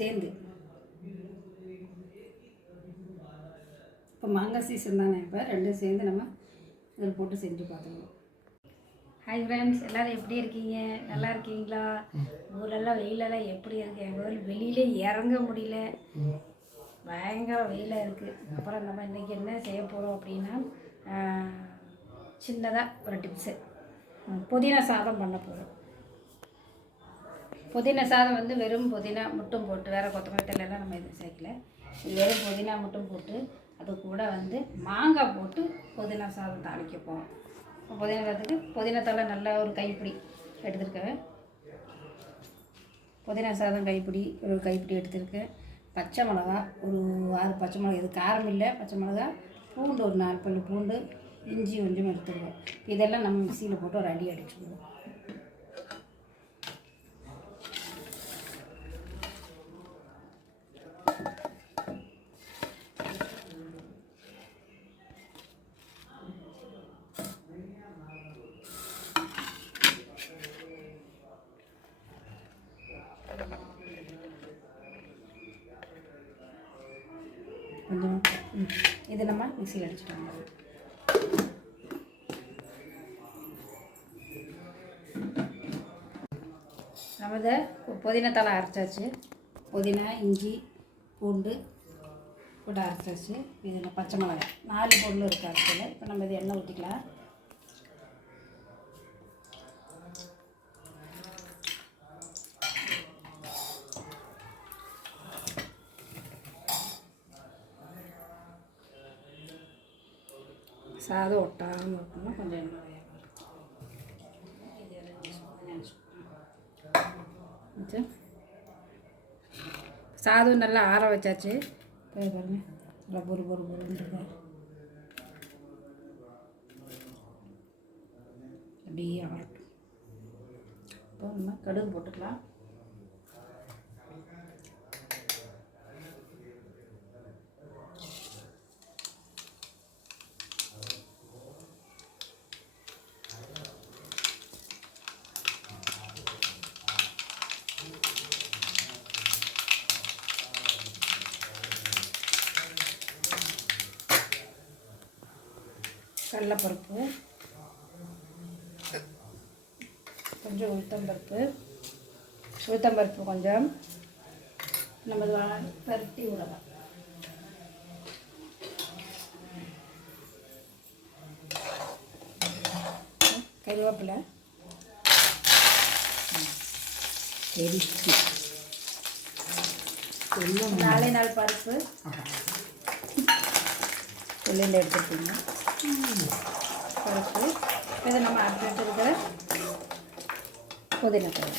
சேர்ந்து இப்போ மாங்காய் சீசன் தானே, இப்போ ரெண்டும் சேர்ந்து நம்ம இதில் போட்டு செஞ்சு பார்த்துக்கலாம். ஹாய் ஃப்ரெண்ட்ஸ், எல்லோரும் எப்படி இருக்கீங்க? நல்லா இருக்கீங்களா? ஊரெல்லாம் வெயிலெல்லாம் எப்படி இருக்குது? எங்கள் வெளியிலே இறங்க முடியல, பயங்கர வெயிலாக இருக்குது. அப்புறம் நம்ம இன்றைக்கி என்ன செய்ய போகிறோம் அப்படின்னா, சின்னதாக ஒரு டிப்ஸு, புதினா சாதம் பண்ண போகிறோம். புதினா சாதம் வந்து வெறும் புதினா மட்டும் போட்டு, வேறு கொத்தமல்லி தழையெல்லாம் நம்ம எதுவும் சேர்க்கல. வெறும் புதினா மட்டும் போட்டு அது கூட வந்து மாங்காய் போட்டு புதினா சாதம் தாளிக்க போகிறோம். புதினா சாதத்துக்கு புதினா தழை நல்லா ஒரு கைப்பிடி எடுத்துருக்கேன். புதினா சாதம் கைப்பிடி ஒரு கைப்பிடி எடுத்துருக்கேன். பச்சை மிளகா ஒரு 6 பச்சை மிளகா, இது காரம் இல்லை. பச்சை மிளகா, பூண்டு ஒரு 4 பல்லு பூண்டு, இஞ்சி கொஞ்சம் எடுத்துருவோம். இதெல்லாம் நம்ம மிக்சியில் போட்டு ஒரு அடி அடிச்சுடுவோம். கொஞ்சம் இது நம்ம மிக்சியில் அடிச்சுட்டோம். நம்ம இதை புதினா தழை அரைச்சாச்சு. புதினா, இஞ்சி, பூண்டு போட்டு அரைச்சாச்சு. இதில் பச்சை மிளகாய் 4 பொருள் இருக்குது அரைச்சல. இப்போ நம்ம இது எண்ணெய் ஊற்றிக்கலாம். சாதம் ஒட்டாமல் இருக்கணும்னா கொஞ்சம் எண்ணெய் வச்சு சாதம் நல்லா ஆற வச்சாச்சு. பாருங்க, நல்லா பொறுன்றது அப்படியே ஆறட்டும். இப்போ நம்ம கடுகு போட்டுக்கலாம். கடலைப்பருப்பு, கொஞ்சம் உளுத்தம்பருப்பு கொஞ்சம் நம்ம பரட்டி விடலாம். கருவேப்பிலை, 4 பருப்பு உள்ளில் எடுத்துருக்கீங்க. பருப்பு இதை நம்ம அரைச்சி வச்சுருக்கிற புதினா தழை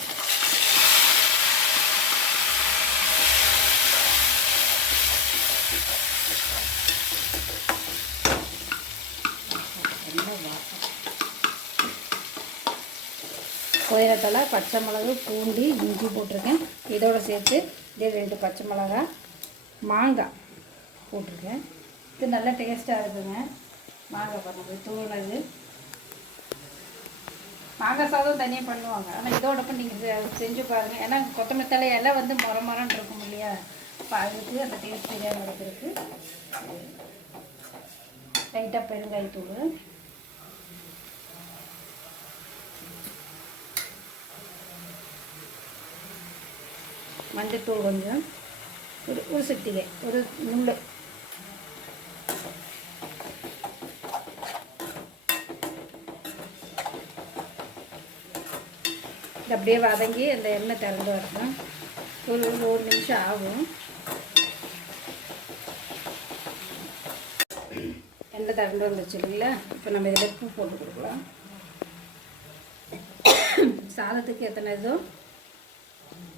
புதினா தழை, பச்சை மிளகு, பூண்டு, இஞ்சி போட்டிருக்கேன். இதோடு சேர்த்து இதே 2 பச்சை மிளகா, மாங்காய் போட்டிருக்கேன். இது நல்லா டேஸ்ட்டாக இருக்குங்க. மாங்காய் பண்ணுறது தூளுனது. மாங்காய் சாதம் தனியாக பண்ணுவாங்க, ஆனால் இதோடப்போ நீங்கள் செஞ்சு பாருங்கள். ஏன்னா கொத்தமல்லி தழை எல்லாம் வந்து மொரன்னு இருக்கும் இல்லையா, இப்போ அதுக்கு அந்த டேஸ்ட் சரியாக நடக்கிறதுக்கு லைட்டாக பெருங்காயத்தூள், மஞ்சத்தூள் கொஞ்சம், ஒரு சிட்டிகை, ஒரு முள்ளு, அப்படியே வதங்கி அந்த எண்ணெய் திறந்து வரணும். ஒரு 1 நிமிஷம் ஆகும். எண்ணெய் திறந்து வந்துச்சு இல்லைங்களா? இப்போ நம்ம இதில் உப்பு போட்டு கொடுக்கலாம். சாதத்துக்கு எத்தனை இதோ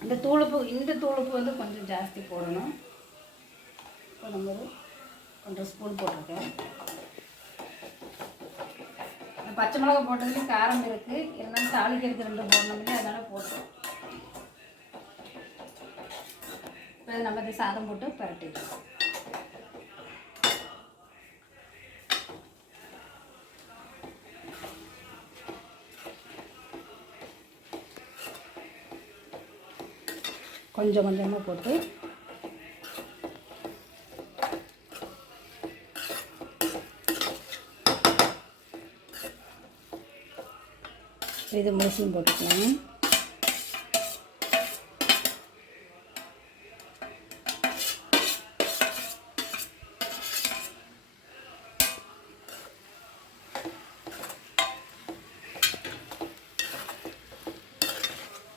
இந்த தூளுப்பு வந்து கொஞ்சம் ஜாஸ்தி போடணும். இப்போ நம்ம 1 ஸ்பூன் போட்டிருக்கேன். பச்சை மிளகா போட்டதுலேயும் காரம் இருக்குது, இருந்தாலும் தாளிக்கிறதுக்கு 2 போடணும்னு அதனால் போட்டோம். இப்போ நம்ம இந்த சாதம் போட்டு பரட்டிடுவோம். கொஞ்சம் கொஞ்சமாக போட்டு இது முழுசும் போட்டுக்கலாம்.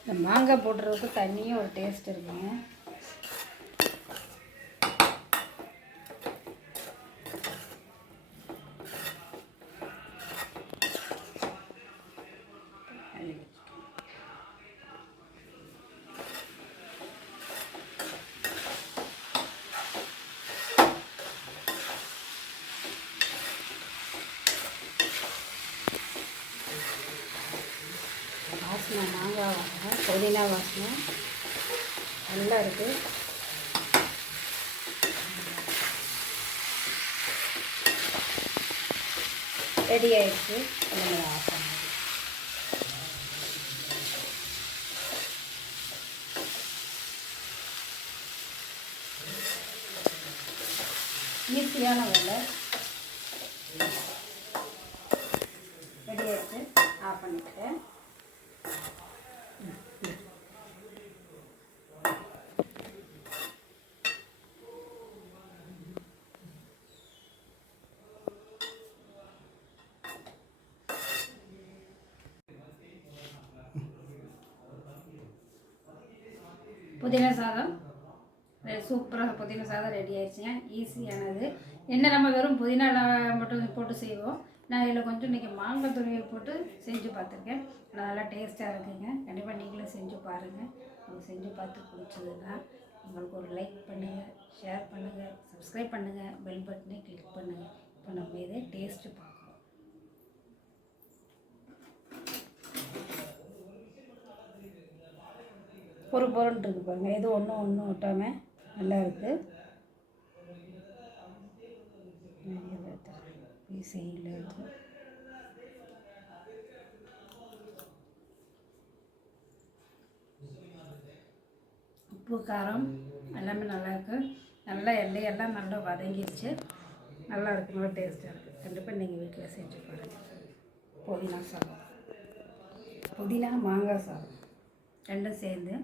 இந்த மாங்காய் போடுறதுக்கு தனியாக ஒரு டேஸ்ட் இருக்குங்க. வாசனை மாங்காய் வாசனை, புதினா வாசனை நல்லா இருக்குது. ரெடி ஆகிடுச்சு. ஆஃப் பண்ணுங்க. ஈஸியான வேலை. ரெடி ஆகிடுச்சு. ஆஃப் பண்ணிவிட்டேன். புதினா சாதம் சூப்பராக புதினா சாதம் ரெடி ஆயிடுச்சுங்க. ஈஸியானது. என்ன நம்ம வெறும் புதினா மட்டும் போட்டு செய்வோம். நான் இதில் கொஞ்சம் இன்றைக்கி மாங்காய் துணியை போட்டு செஞ்சு பார்த்துருக்கேன். நல்லா டேஸ்ட்டாக இருக்குங்க. கண்டிப்பாக நீங்களும் செஞ்சு பாருங்கள். நீங்கள் செஞ்சு பார்த்து பிடிச்சதுன்னா உங்களுக்கு ஒரு லைக் பண்ணுங்கள், ஷேர் பண்ணுங்கள், சப்ஸ்கிரைப் பண்ணுங்கள், பெல் பட்டனை கிளிக் பண்ணுங்கள். இப்போ நம்ம இதை டேஸ்ட்டு பார்க்கலாம். பொறு பொருன்னு இருக்குது பாருங்கள். எது ஒன்றும் விட்டாமல் நல்லா இருக்குது. செய்யல உப்பு காரம் எல்லாமே நல்லாயிருக்கு. நல்லா எண்ணெயெல்லாம் நல்லா வதங்கிடுச்சு. நல்லா இருக்குது. நல்லா டேஸ்ட்டாக இருக்குது. கண்டிப்பாக நீங்கள் வீட்டில் செஞ்சு பாருங்கள். புதினா சாதம், புதினா மாங்காய் சாதம் ரெண்டும் சேர்ந்து